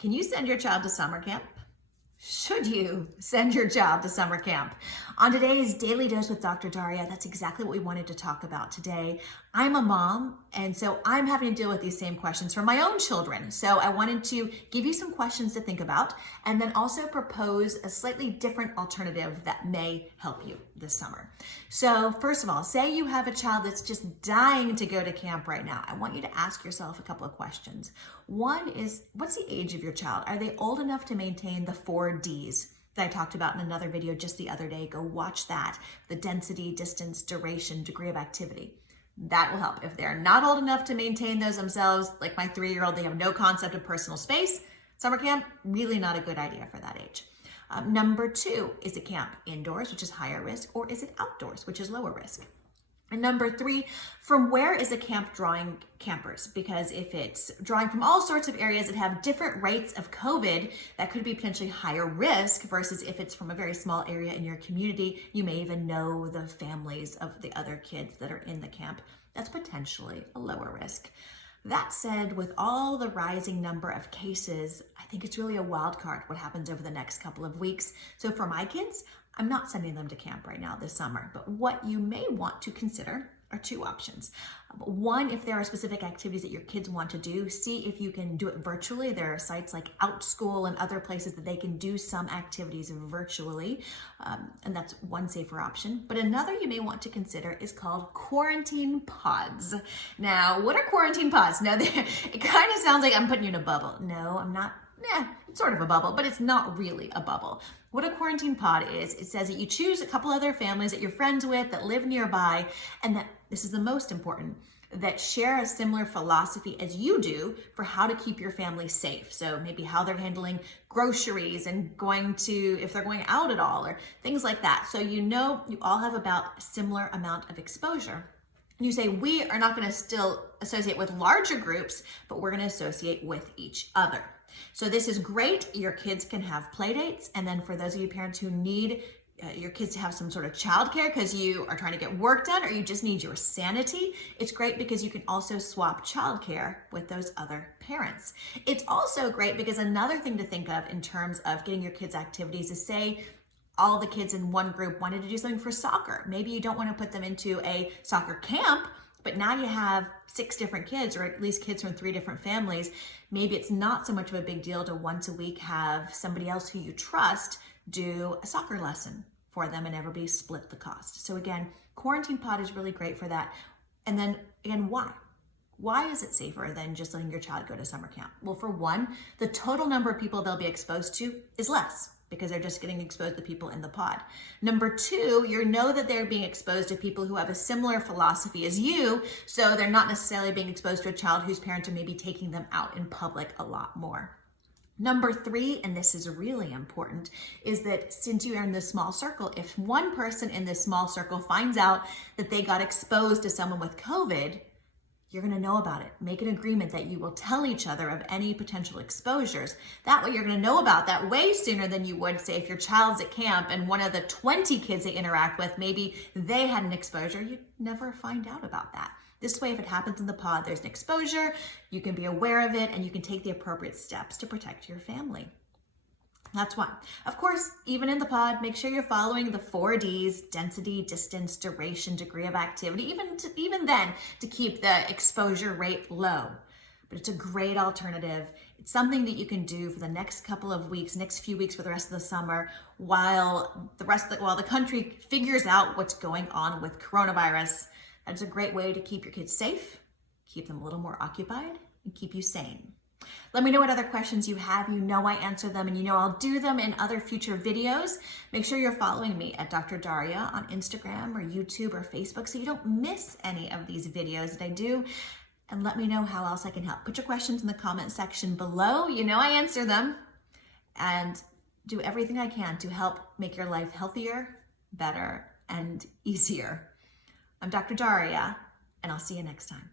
Can you send your child to summer camp? Should you send your child to summer camp? On today's Daily Dose with Dr. Daria, that's exactly what we wanted to talk about today. I'm a mom, and so I'm having to deal with these same questions for my own children. So I wanted to give you some questions to think about and then also propose a slightly different alternative that may help you this summer. So first of all, say you have a child that's just dying to go to camp right now. I want you to ask yourself a couple of questions. One is, what's the age of your child? Are they old enough to maintain the 4 Ds that I talked about in another video just the other day? Go watch that. The density, distance, duration, degree of activity. That will help. If they're not old enough to maintain those themselves, like my 3-year-old, they have no concept of personal space. Summer camp, really not a good idea for that age. Number 2, is it camp indoors, which is higher risk, or is it outdoors, which is lower risk? And number 3, from where is a camp drawing campers? Because if it's drawing from all sorts of areas that have different rates of COVID, that could be potentially higher risk versus if it's from a very small area in your community, you may even know the families of the other kids that are in the camp. That's potentially a lower risk. That said, with all the rising number of cases, I think it's really a wild card what happens over the next couple of weeks. So for my kids, I'm not sending them to camp right now this summer, but what you may want to consider are 2 options. One, if there are specific activities that your kids want to do, see if you can do it virtually. There are sites like OutSchool and other places that they can do some activities virtually, and that's one safer option. But another you may want to consider is called quarantine pods. Now, what are quarantine pods? Now, it kind of sounds like I'm putting you in a bubble. No, I'm not. It's sort of a bubble, but it's not really a bubble. What a quarantine pod is, it says that you choose a couple other families that you're friends with that live nearby, and that, this is the most important, that share a similar philosophy as you do for how to keep your family safe. So maybe how they're handling groceries and if they're going out at all, or things like that. So you know you all have about a similar amount of exposure. You say, we are not going to still associate with larger groups, but we're going to associate with each other. So this is great. Your kids can have play dates. And then for those of you parents who need your kids to have some sort of childcare because you are trying to get work done or you just need your sanity, it's great because you can also swap childcare with those other parents. It's also great because another thing to think of in terms of getting your kids activities is, say, all the kids in one group wanted to do something for soccer. Maybe you don't want to put them into a soccer camp, but now you have 6 different kids, or at least kids from 3 different families. Maybe it's not so much of a big deal to once a week have somebody else who you trust do a soccer lesson for them and everybody split the cost. So again, quarantine pod is really great for that. And then again, why? Why is it safer than just letting your child go to summer camp? Well, for one, the total number of people they'll be exposed to is less, because they're just getting exposed to people in the pod. Number 2, you know that they're being exposed to people who have a similar philosophy as you, so they're not necessarily being exposed to a child whose parents are maybe taking them out in public a lot more. Number 3, and this is really important, is that since you are in this small circle, if one person in this small circle finds out that they got exposed to someone with COVID, you're going to know about it. Make an agreement that you will tell each other of any potential exposures. That way you're going to know about that way sooner than you would, say, if your child's at camp and one of the 20 kids they interact with, maybe they had an exposure. You'd never find out about that. This way, if it happens in the pod, there's an exposure, you can be aware of it, and you can take the appropriate steps to protect your family. That's one. Of course, even in the pod, make sure you're following the 4 Ds, density, distance, duration, degree of activity, even then to keep the exposure rate low. But it's a great alternative. It's something that you can do for the next couple of weeks, next few weeks for the rest of the summer, while the country figures out what's going on with coronavirus. That's a great way to keep your kids safe, keep them a little more occupied, and keep you sane. Let me know what other questions you have. You know I answer them, and you know I'll do them in other future videos. Make sure you're following me at Dr. Daria on Instagram or YouTube or Facebook so you don't miss any of these videos that I do. And let me know how else I can help. Put your questions in the comment section below. You know I answer them. And do everything I can to help make your life healthier, better, and easier. I'm Dr. Daria, and I'll see you next time.